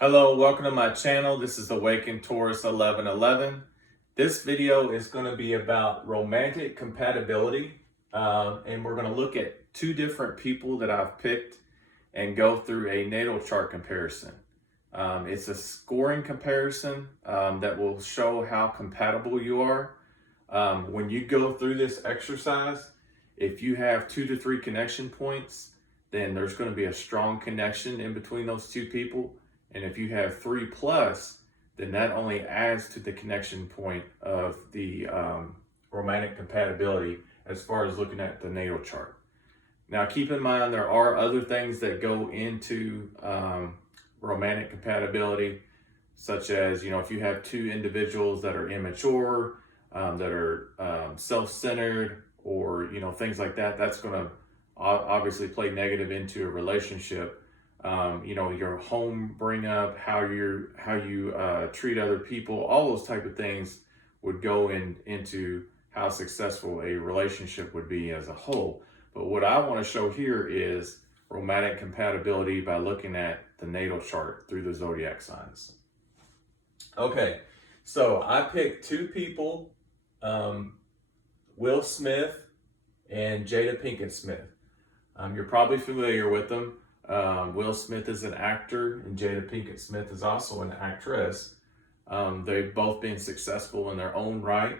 Hello, welcome to my channel. This is Awakened Taurus 1111. This video is going to be about romantic compatibility, and we're going to look at two different people that I've picked and go through a natal chart comparison. It's a scoring comparison that will show how compatible you are. When you go through this exercise, if you have 2 to 3 connection points, then there's going to be a strong connection in between those two people. And if you have 3 plus, then that only adds to the connection point of the romantic compatibility as far as looking at the natal chart. Now, keep in mind, there are other things that go into romantic compatibility, such as, if you have 2 individuals that are immature, that are self-centered, or, things like that, that's going to obviously play negative into a relationship. Your home bring up, how you treat other people, all those type of things would go into how successful a relationship would be as a whole. But what I want to show here is romantic compatibility by looking at the natal chart through the zodiac signs. Okay, so I picked 2 people, Will Smith and Jada Pinkett Smith. You're probably familiar with them. Will Smith is an actor and Jada Pinkett Smith is also an actress. They've both been successful in their own right.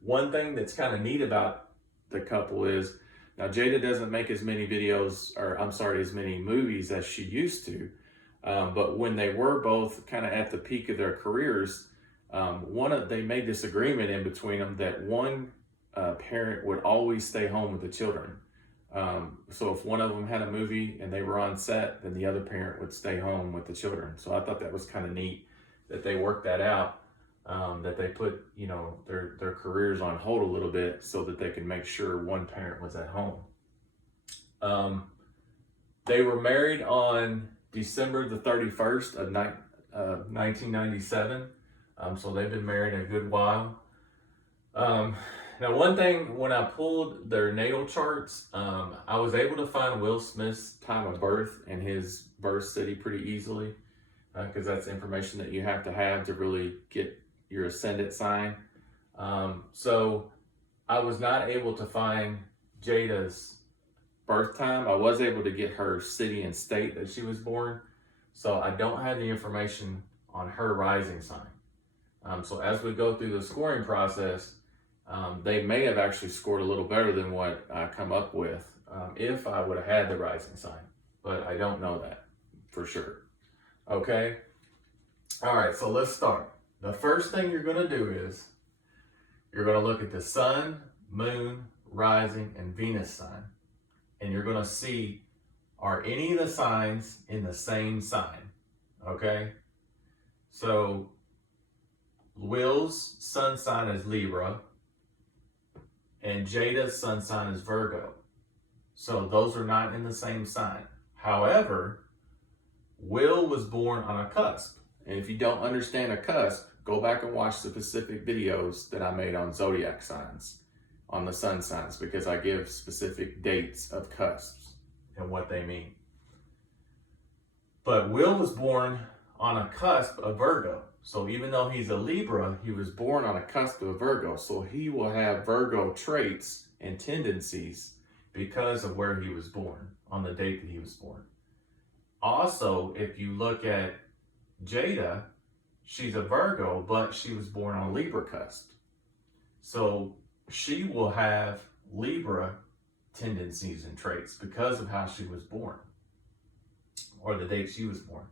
One thing that's kind of neat about the couple is, now Jada doesn't make as many as many movies as she used to. But when they were both kind of at the peak of their careers, they made this agreement in between them that one parent would always stay home with the children. So if one of them had a movie and they were on set, then the other parent would stay home with the children. So I thought that was kind of neat that they worked that out, that they put, their careers on hold a little bit so that they can make sure one parent was at home. They were married on December the 31st of 1997. So they've been married a good while. Now, one thing, when I pulled their natal charts, I was able to find Will Smith's time of birth and his birth city pretty easily, because that's information that you have to really get your ascendant sign. So I was not able to find Jada's birth time. I was able to get her city and state that she was born. So I don't have the information on her rising sign. So as we go through the scoring process, they may have actually scored a little better than what I come up with if I would have had the rising sign, but I don't know that for sure. Okay. All right. So let's start. The first thing you're going to do is you're going to look at the sun, moon, rising, and Venus sign, and you're going to see, are any of the signs in the same sign? Okay. So Will's sun sign is Libra, and Jada's sun sign is Virgo. So those are not in the same sign. However, Will was born on a cusp. And if you don't understand a cusp, go back and watch the specific videos that I made on zodiac signs, on the sun signs, because I give specific dates of cusps and what they mean. But Will was born on a cusp of Virgo. So even though he's a Libra, he was born on a cusp of Virgo. So he will have Virgo traits and tendencies because of where he was born, on the date that he was born. Also, if you look at Jada, she's a Virgo, but she was born on Libra cusp. So she will have Libra tendencies and traits because of how she was born, or the date she was born.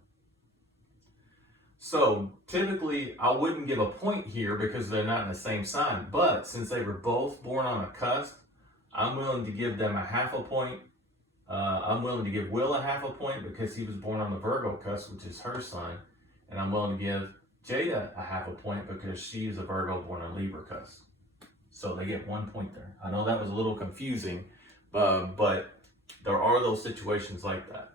So typically I wouldn't give a point here because they're not in the same sign, but since they were both born on a cusp, I'm willing to give them a half a point. I'm willing to give Will a half a point because he was born on the Virgo cusp, which is her sign. And I'm willing to give Jada a half a point because she is a Virgo born on Libra cusp. So they get 1 point there. I know that was a little confusing, but there are those situations like that.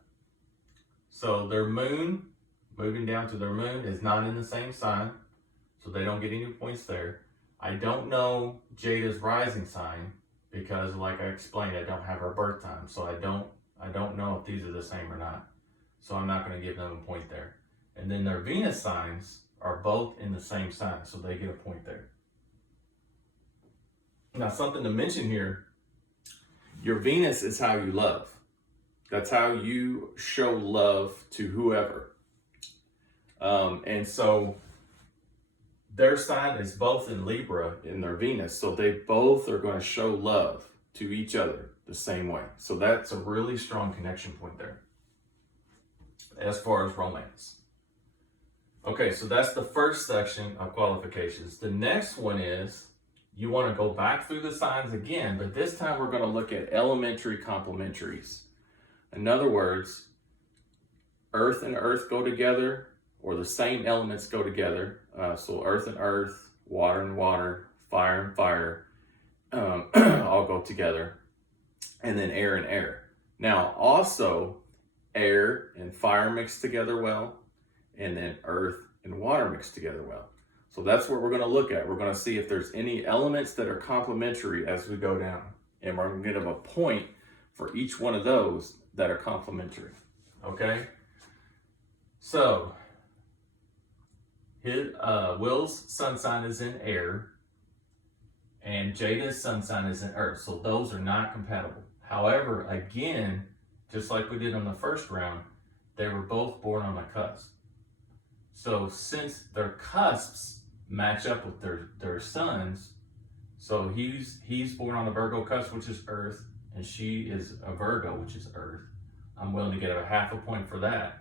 So their moon, moving down to their moon, is not in the same sign, so they don't get any points there. I don't know Jada's rising sign because, like I explained, I don't have her birth time, so I don't know if these are the same or not. so I'm not going to give them a point there. And then their Venus signs are both in the same sign, so they get a point there. Now, something to mention here, your Venus is how you love. That's how you show love to whoever. And so their sign is both in Libra in their Venus, so they both are going to show love to each other the same way. So that's a really strong connection point there as far as romance. Okay, so that's the first section of qualifications. The next one is you want to go back through the signs again, but this time we're going to look at elementary complementaries. In other words, earth and earth go together, or the same elements go together. So earth and earth, water and water, fire and fire, all go together. And then air and air. Now also, air and fire mix together well, and then earth and water mix together well. So that's what we're going to look at. We're going to see if there's any elements that are complementary as we go down. And we're going to give a point for each one of those that are complementary. Okay? So, Will's sun sign is in air, and Jada's sun sign is in earth. So those are not compatible. However, again, just like we did on the first round, they were both born on a cusp. So since their cusps match up with their suns, so he's born on a Virgo cusp, which is earth, and she is a Virgo, which is earth. I'm willing to get a half a point for that.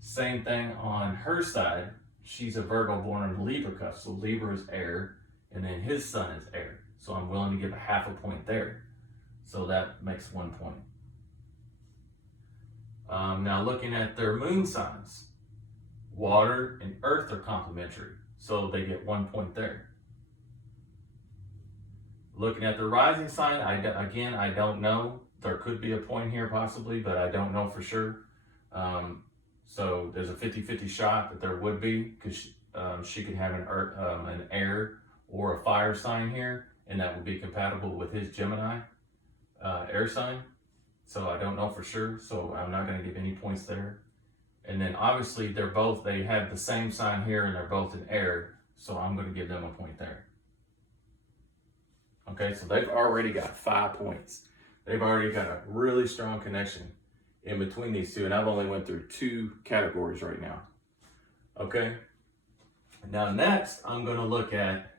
Same thing on her side. She's a Virgo born on the Libra cusp, so Libra is air, and then his sun is air. So I'm willing to give a half a point there. So that makes 1 point. Now looking at their moon signs, water and earth are complementary, so they get 1 point there. Looking at the rising sign, I don't know. There could be a point here possibly, but I don't know for sure. So there's a 50-50 shot that there would be, because she could have an air or a fire sign here, and that would be compatible with his Gemini air sign. So I don't know for sure, so I'm not going to give any points there. And then obviously they have the same sign here, and they're both in air, so I'm going to give them a point there. Okay, so they've already got 5 points. They've already got a really strong connection in between these two, and I've only went through 2 categories right now. Okay, now next I'm going to look at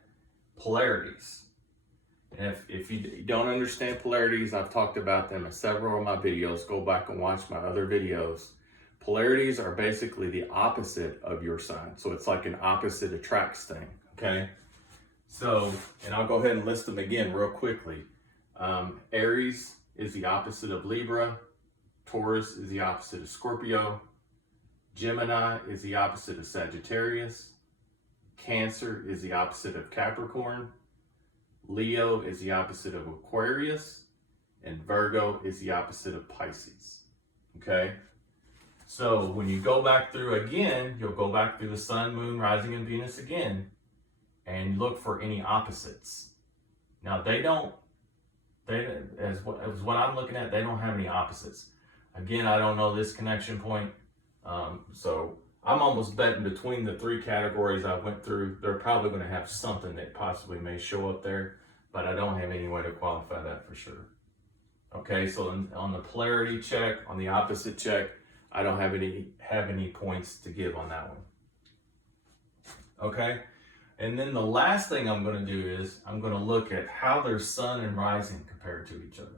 polarities. And if you don't understand polarities, I've talked about them in several of my videos. Go back and watch my other videos. Polarities are basically the opposite of your sign. So it's like an opposite attracts thing, okay? So, and I'll go ahead and list them again real quickly. Aries is the opposite of Libra. Taurus is the opposite of Scorpio. Gemini is the opposite of Sagittarius. Cancer is the opposite of Capricorn. Leo is the opposite of Aquarius. And Virgo is the opposite of Pisces. Okay? So when you go back through again, you'll go back through the Sun, Moon, Rising, and Venus again, and look for any opposites. Now as what I'm looking at, they don't have any opposites. Again, I don't know this connection point. So I'm almost betting between the 3 categories I went through, they're probably going to have something that possibly may show up there, but I don't have any way to qualify that for sure. Okay, so on the polarity check, on the opposite check, I don't have any points to give on that one. Okay, and then the last thing I'm going to do is I'm going to look at how their sun and rising compare to each other.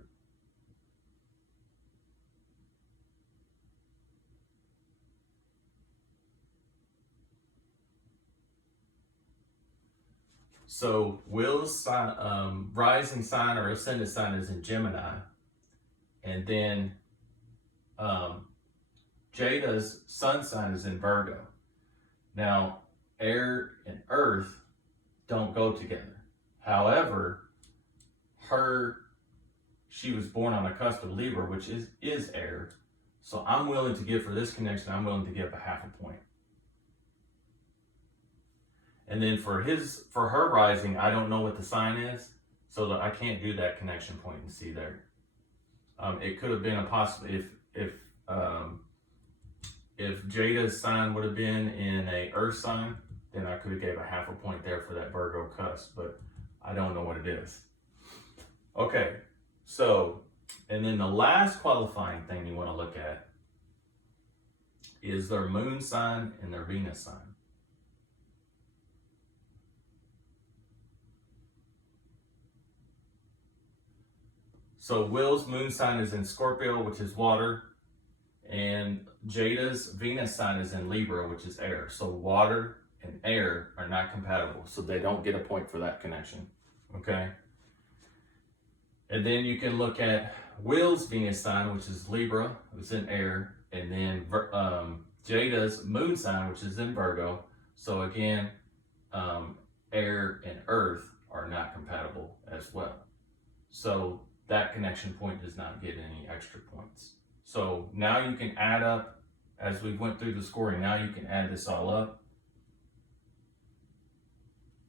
So Will's rising sign or ascendant sign is in Gemini, and then Jada's sun sign is in Virgo. Now, air and earth don't go together. However, she was born on a cusp of Libra, which is air. So I'm willing to give for this connection, I'm willing to give a half a point. And then for her rising, I don't know what the sign is, so that I can't do that connection point and see there. It could have been a possibility if if Jada's sign would have been in a Earth sign, then I could have gave a half a point there for that Virgo cusp, but I don't know what it is. Okay, so, and then the last qualifying thing you want to look at is their moon sign and their Venus sign. So Will's moon sign is in Scorpio, which is water, and Jada's Venus sign is in Libra, which is air. So water and air are not compatible, so they don't get a point for that connection, okay? And then you can look at Will's Venus sign, which is Libra, it's in air, and then Jada's moon sign, which is in Virgo. So again, air and earth are not compatible as well. So that connection point does not get any extra points. So now you can add up, as we went through the scoring, now you can add this all up.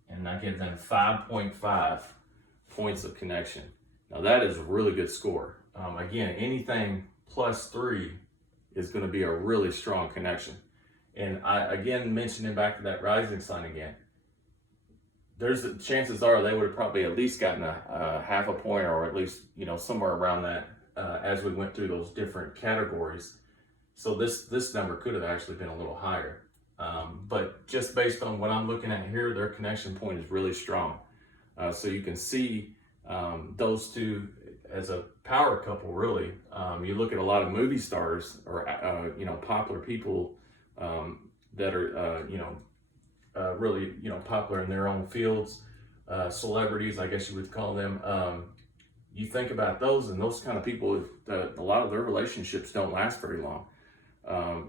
And that gives them 5.5 points of connection. Now that is a really good score. Again, anything +3 is going to be a really strong connection. And I, again, mentioning back to that rising sign again, there's the chances are they would have probably at least gotten a half a point, or at least, you know, somewhere around that as we went through those different categories. So this number could have actually been a little higher. But just based on what I'm looking at here, their connection point is really strong. So you can see those two as a power couple, really. You look at a lot of movie stars or, you know, popular people that are, you know, really, you know, popular in their own fields, celebrities, I guess you would call them. You think about those, and those kind of people, a lot of their relationships don't last very long.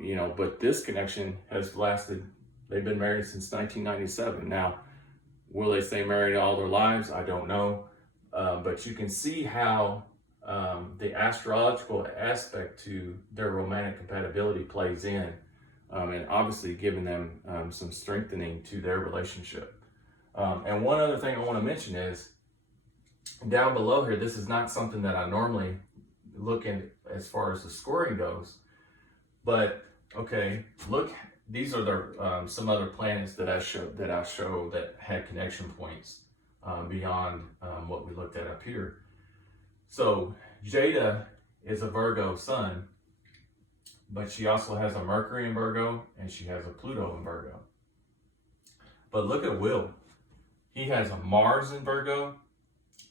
You know, but this connection has lasted, they've been married since 1997. Now, will they stay married all their lives? I don't know. But you can see how the astrological aspect to their romantic compatibility plays in, and obviously giving them some strengthening to their relationship. And one other thing I want to mention is, down below here, this is not something that I normally look in as far as the scoring goes, but okay, look, these are the some other planets that I show that had connection points beyond what we looked at up here. So Jada is a Virgo sun, but she also has a Mercury in Virgo and she has a Pluto in Virgo. But look at Will. He has a Mars in Virgo,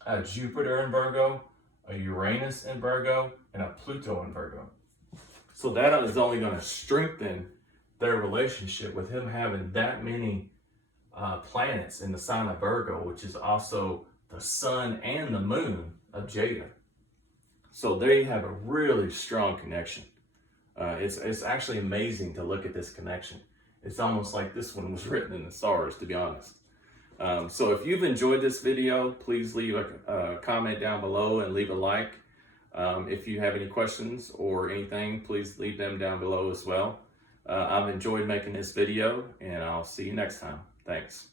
a Jupiter in Virgo, a Uranus in Virgo, and a Pluto in Virgo. So that is only going to strengthen their relationship with him having that many planets in the sign of Virgo, which is also the sun and the moon of Jada. So they have a really strong connection. It's actually amazing to look at this connection. It's almost like this one was written in the stars, to be honest. So if you've enjoyed this video, please leave a comment down below and leave a like. If you have any questions or anything, please leave them down below as well. I've enjoyed making this video, and I'll see you next time. Thanks.